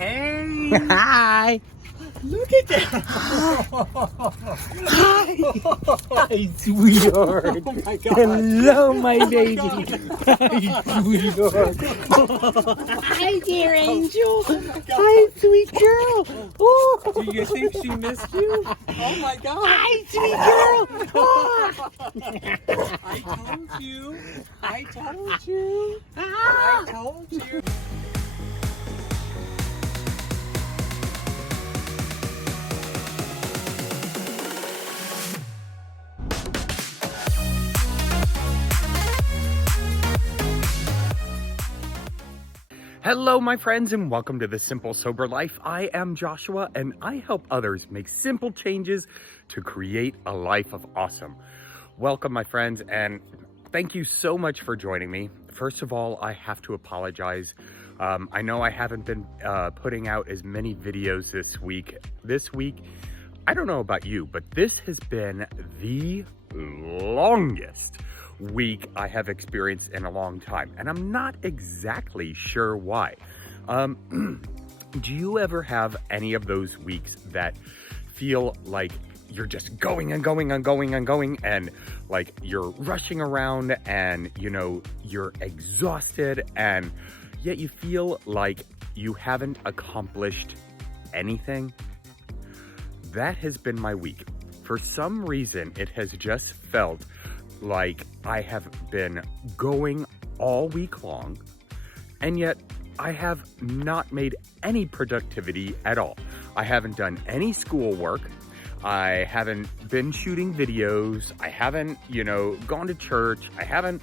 Hey! Hi! Look at that! Hi! Hi, sweetheart! Oh my god! Hello, my baby! God. Hi, sweetheart! Hi, dear angel! Hi, sweet girl! Oh. Do you think she missed you? Oh my god! Hi, sweet girl! Oh. I told you! I told you! I told you! Hello, my friends, and welcome to The Simple Sober Life. I am Joshua, and I help others make simple changes to create a life of awesome. Welcome, my friends, and thank you so much for joining me. First of all, I have to apologize. I know I haven't been putting out as many videos this week. I don't know about you, but this has been the longest week I have experienced in a long time, and I'm not exactly sure why. Do you ever have any of those weeks that feel like you're just going and going and going and going, and like you're rushing around, and you know you're exhausted, and yet you feel like you haven't accomplished anything? That has been my week. For some reason, it has just felt like I have been going all week long, and yet I have not made any productivity at all. I haven't done any schoolwork. I haven't been shooting videos. I haven't, gone to church. I haven't,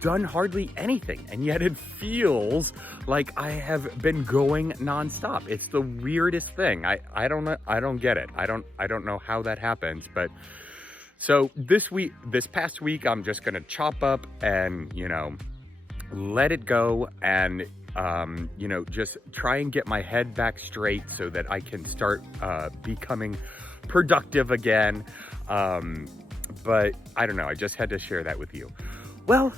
done hardly anything. And yet it feels like I have been going nonstop. It's the weirdest thing. I don't know. I don't get it. I don't know how that happens, but so this past week, I'm just going to chop up and, let it go and, just try and get my head back straight so that I can start becoming productive again. But I don't know. I just had to share that with you. Well,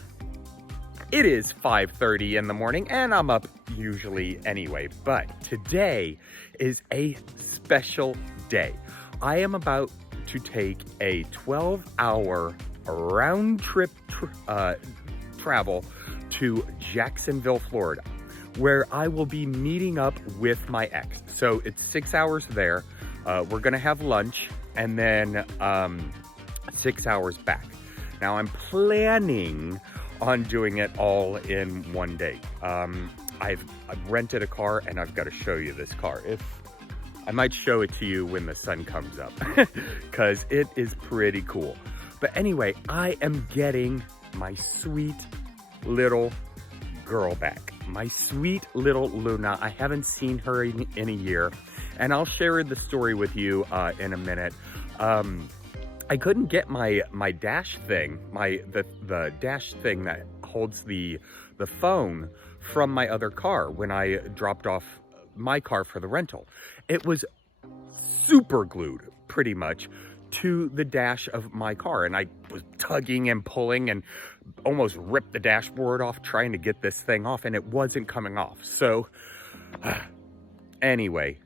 it is 5:30 in the morning and I'm up usually anyway, but today is a special day. I am about to take a 12-hour round trip travel to Jacksonville, Florida, where I will be meeting up with my ex. So it's 6 hours there. We're gonna have lunch and then 6 hours back. Now I'm planning on doing it all in one day. I've rented a car and I've got to show you this car. I might show it to you when the sun comes up because it is pretty cool. But anyway, I am getting my sweet little girl back. My sweet little Luna. I haven't seen her in a year, and I'll share the story with you in a minute. I couldn't get my dash thing, the dash thing that holds the phone from my other car when I dropped off my car for the rental. It was super glued pretty much to the dash of my car, and I was tugging and pulling and almost ripped the dashboard off trying to get this thing off, and it wasn't coming off. So anyway,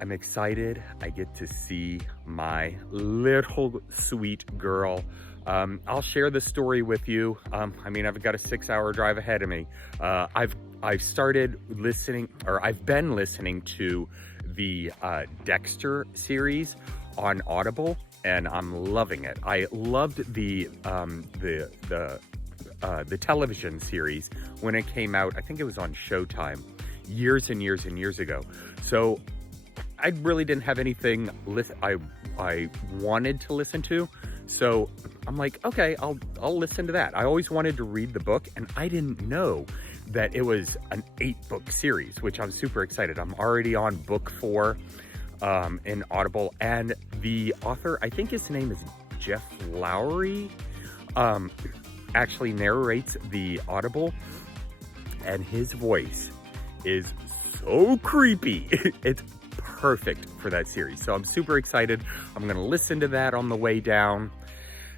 I'm excited. I get to see my little sweet girl. I'll share the story with you. I've got a 6-hour drive ahead of me. I've started listening, or I've been listening to the Dexter series on Audible, and I'm loving it. I loved the television series when it came out. I think it was on Showtime years and years and years ago. So I really didn't have anything I wanted to listen to. So I'm like, okay, I'll listen to that. I always wanted to read the book, and I didn't know that it was an 8-book series, which I'm super excited. I'm already on book 4 in Audible, and the author, I think his name is Jeff Lowry, actually narrates the Audible, and his voice is so creepy. It's perfect for that series. So I'm super excited. I'm going to listen to that on the way down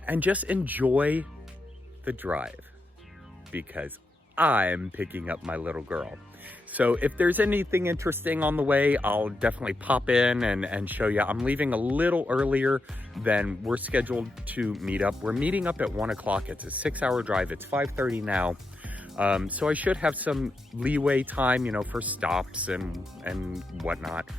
and just enjoy the drive because I'm picking up my little girl. So if there's anything interesting on the way, I'll definitely pop in and show you. I'm leaving a little earlier than we're scheduled to meet up. We're meeting up at 1 o'clock. It's a 6-hour drive. It's 5:30 now. So I should have some leeway time, you know, for stops and whatnot.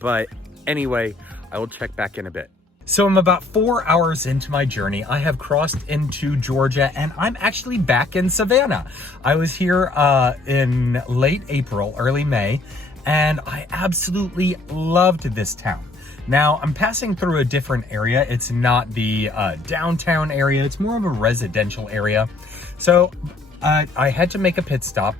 But anyway, I will check back in a bit. So I'm about 4 hours into my journey. I have crossed into Georgia and I'm actually back in Savannah. I was here in late April, early May, and I absolutely loved this town. Now I'm passing through a different area. It's not the downtown area. It's more of a residential area. So I had to make a pit stop,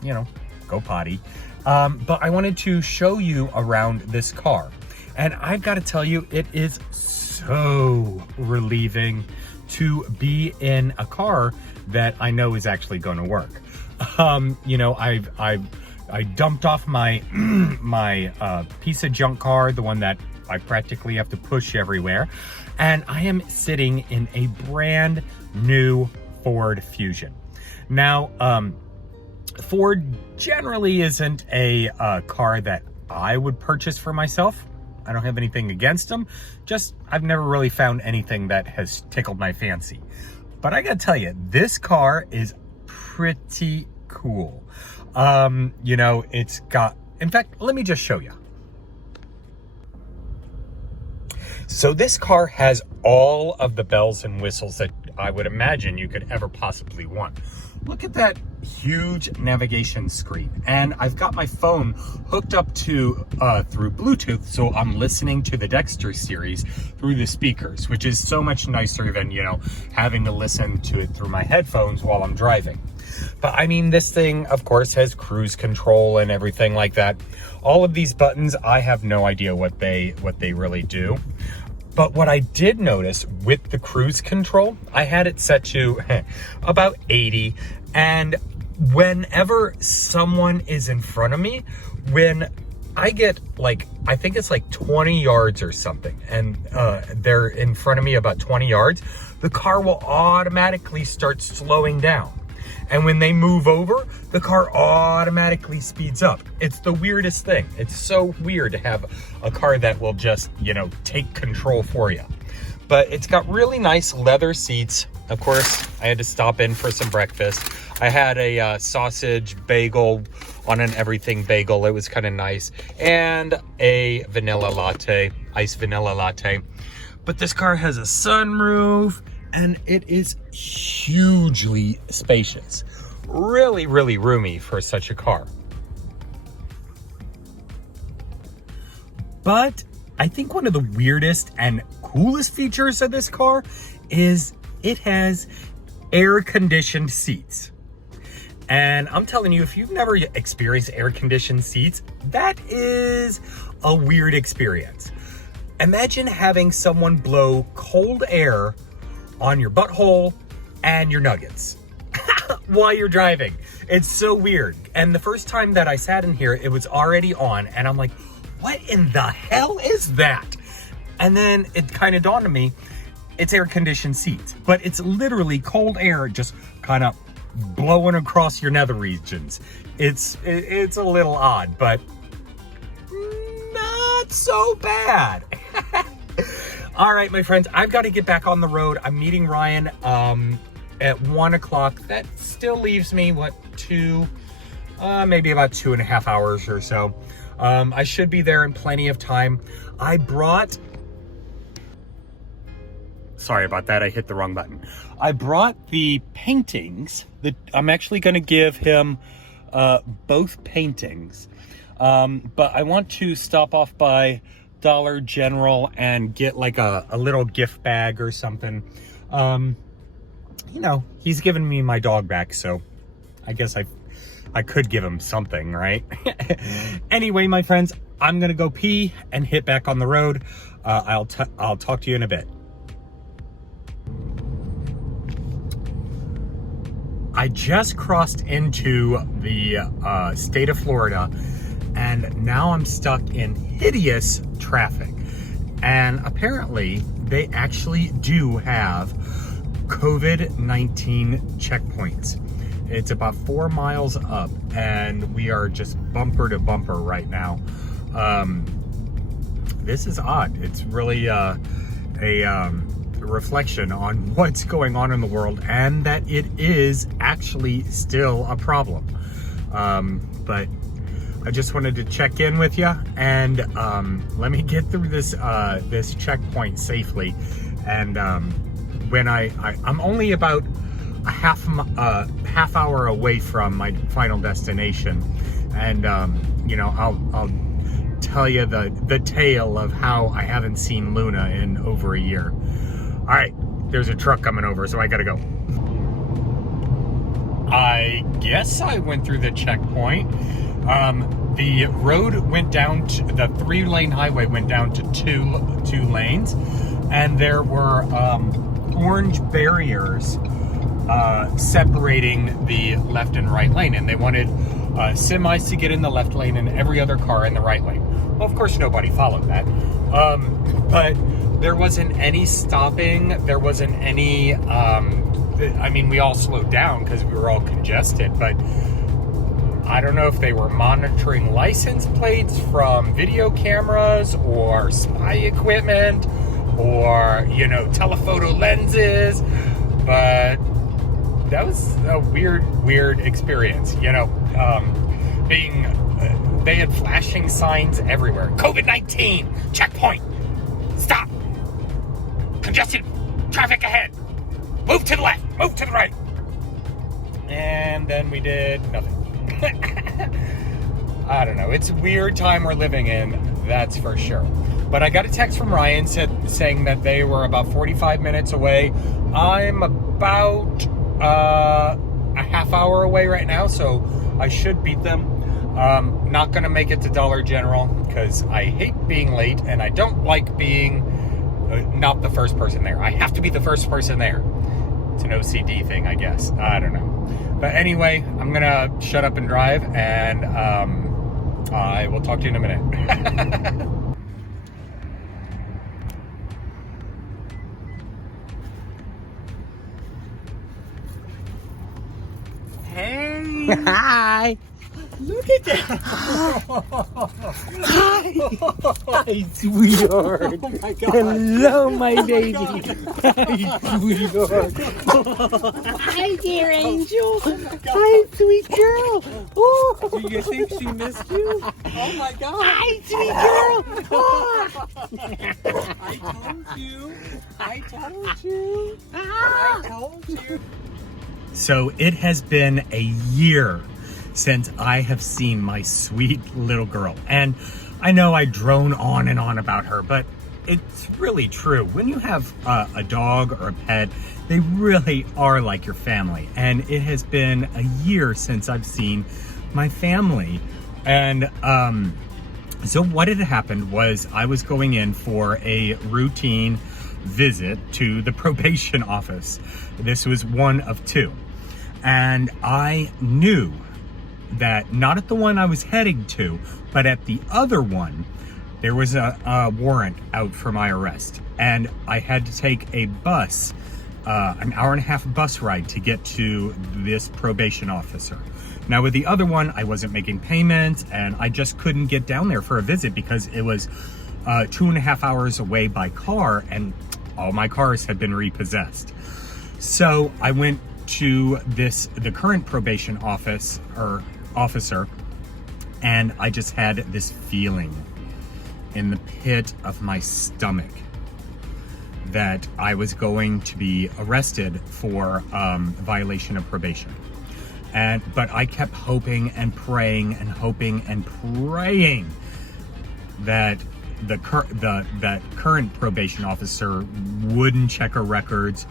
you know, go potty. But I wanted to show you around this car. And I've got to tell you, it is so relieving to be in a car that I know is actually going to work. You know, I dumped off my my piece of junk car, the one that I practically have to push everywhere, and I am sitting in a brand new Ford Fusion. Now, Ford generally isn't a car that I would purchase for myself. I don't have anything against them. Just, I've never really found anything that has tickled my fancy. But I gotta tell you, this car is pretty cool. You know, it's got, in fact, let me just show you. So this car has all of the bells and whistles that I would imagine you could ever possibly want. Look at that huge navigation screen. And I've got my phone hooked up to through Bluetooth, so I'm listening to the Dexter series through the speakers, which is so much nicer than, you know, having to listen to it through my headphones while I'm driving. But I mean, this thing, of course, has cruise control and everything like that. All of these buttons, I have no idea what they really do. But what I did notice with the cruise control, I had it set to about 80. And whenever someone is in front of me, when I get like, I think it's like 20 yards or something, and they're in front of me about 20 yards, the car will automatically start slowing down. And when they move over, the car automatically speeds up. It's the weirdest thing. It's so weird to have a car that will just, you know, take control for you. But it's got really nice leather seats. Of course, I had to stop in for some breakfast. I had a sausage bagel on an everything bagel. It was kind of nice. And a vanilla latte, iced vanilla latte. But this car has a sunroof, and it is hugely spacious. Really, really roomy for such a car. But I think one of the weirdest and coolest features of this car is it has air-conditioned seats. And I'm telling you, if you've never experienced air-conditioned seats, that is a weird experience. Imagine having someone blow cold air on your butthole and your nuggets while you're driving. It's so weird. And the first time that I sat in here, it was already on, and I'm like, what in the hell is that? And then it kind of dawned on me, it's air-conditioned seats, but it's literally cold air just kind of blowing across your nether regions. It's a little odd, but not so bad. All right, my friends, I've got to get back on the road. I'm meeting Ryan at 1 o'clock. That still leaves me, what, maybe about 2.5 hours or so. I should be there in plenty of time. I brought, sorry about that, I hit the wrong button. I brought the paintings that I'm actually going to give him both paintings. But I want to stop off by Dollar General and get like a little gift bag or something. You know, he's giving me my dog back, so I guess I could give him something, right? Anyway, my friends, I'm gonna go pee and hit back on the road. I'll talk to you in a bit. I just crossed into the state of Florida, and now I'm stuck in hideous traffic. And apparently they actually do have COVID-19 checkpoints. It's about 4 miles up, and we are just bumper to bumper right now. This is odd. It's really a reflection on what's going on in the world, and that it is actually still a problem. But I just wanted to check in with you, and let me get through this this checkpoint safely. And when I'm only about a half hour away from my final destination, and you know, I'll tell you the tale of how I haven't seen Luna in over a year. All right, there's a truck coming over, so I gotta go. I guess I went through the checkpoint. The road went down to the 3-lane highway went down to two lanes, and there were orange barriers separating the left and right lane, and they wanted semis to get in the left lane and every other car in the right lane. Well, of course, nobody followed that, but there wasn't any stopping. There wasn't any. I mean, we all slowed down because we were all congested, but I don't know if they were monitoring license plates from video cameras or spy equipment or, you know, telephoto lenses, but that was a weird experience, you know, they had flashing signs everywhere. COVID-19, checkpoint, stop, congested traffic ahead, move to the left, move to the right. And then we did nothing. I don't know. It's a weird time we're living in, that's for sure. But I got a text from Ryan saying that they were about 45 minutes away. I'm about a half hour away right now, so I should beat them. Not going to make it to Dollar General because I hate being late, and I don't like being not the first person there. I have to be the first person there. It's an OCD thing, I guess. I don't know. But anyway, I'm going to shut up and drive, and I will talk to you in a minute. Hey, Hi. look at that. Hi, sweetheart. Oh my God. Hello, my Oh my baby. God. Hi, sweetheart. Hi, dear angel. Oh my God. Hi, sweet girl. Oh. Do you think she missed you? Oh my God. Hi, sweet girl. Oh. I told you. I told you. So it has been a year since I have seen my sweet little girl. And I know I drone on and on about her, but it's really true. When you have a dog or a pet, they really are like your family. And it has been a year since I've seen my family. And so what had happened was I was going in for a routine visit to the probation office. This was one of two. And I knew that not at the one I was heading to, but at the other one, there was a warrant out for my arrest. And I had to take a bus, an hour-and-a-half bus ride to get to this probation officer. Now with the other one, I wasn't making payments, and I just couldn't get down there for a visit because it was 2.5 hours away by car, and all my cars had been repossessed. So I went to the current probation officer, and I just had this feeling in the pit of my stomach that I was going to be arrested for violation of probation. But I kept hoping and praying and hoping and praying that that current probation officer wouldn't check her records,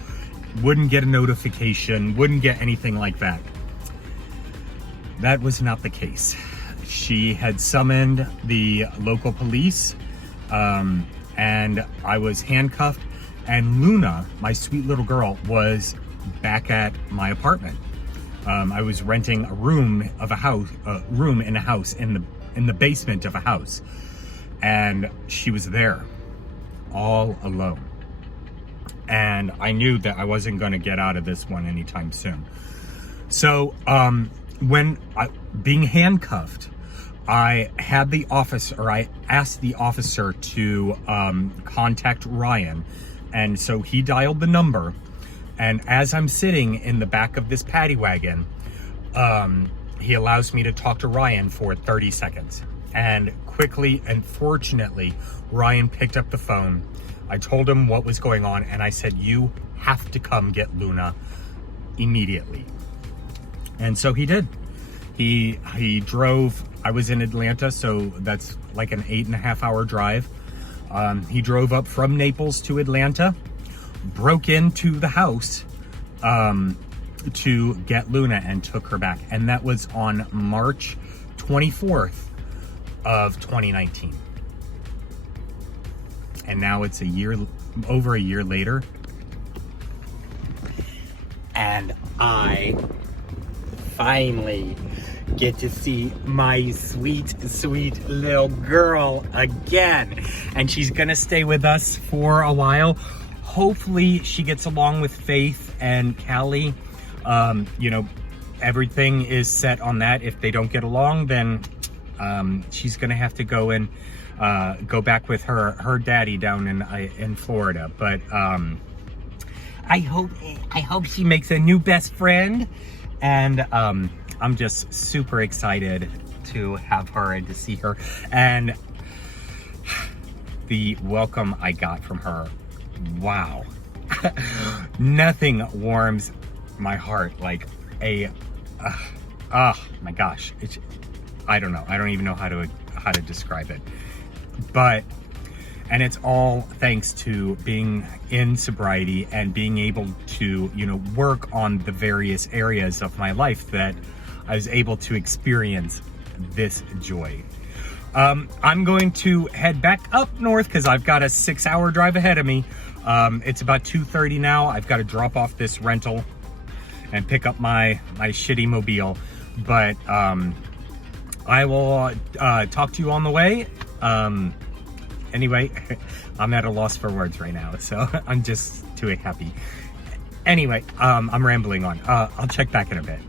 wouldn't get a notification, wouldn't get anything like that. That was not the case. She had summoned the local police, and I was handcuffed, and Luna, my sweet little girl, was back at my apartment. I was renting a room in the basement of a house, and she was there all alone. and I knew that I wasn't going to get out of this one anytime soon. So being handcuffed, I asked the officer to contact Ryan, and so he dialed the number. And as I'm sitting in the back of this paddy wagon, he allows me to talk to Ryan for 30 seconds. And quickly and fortunately, Ryan picked up the phone. I told him what was going on, and I said, you have to come get Luna immediately. And so he did. He drove. I was in Atlanta, so that's like an 8.5 hour drive. He drove up from Naples to Atlanta, broke into the house to get Luna, and took her back. And that was on March 24th of 2019. And now it's over a year later. And I finally get to see my sweet, sweet little girl again. And she's gonna stay with us for a while. Hopefully she gets along with Faith and Callie. You know, everything is set on that. If they don't get along, then she's gonna have to go go back with her daddy down in Florida. But I hope she makes a new best friend, and I'm just super excited to have her and to see her. And the welcome I got from her, wow. Nothing warms my heart like oh my gosh. I don't know. I don't even know how to describe it. And it's all thanks to being in sobriety and being able to, you know, work on the various areas of my life that I was able to experience this joy. I'm going to head back up north because I've got a 6-hour drive ahead of me. It's about 2:30 now. I've got to drop off this rental and pick up my shitty mobile. But I will talk to you on the way. Anyway, I'm at a loss for words right now, so I'm just too happy. Anyway, I'm rambling on. I'll check back in a bit.